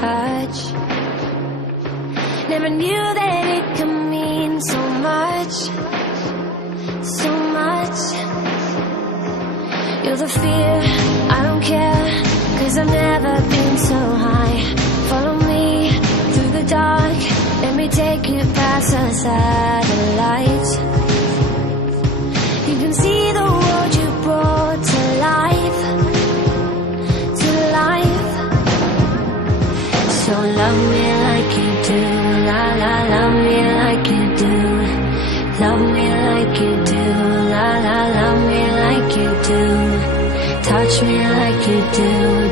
touch. Never knew that it could mean so much, so much. You're the fear, I don't care, 'cause I've never been so high. Follow me through the dark, let me take you past the satellites. You can see the world you brought to life, to life. So love me like you do, la la, love me like you do. Love me like you do, la la, love me like you do. Touch me like you do.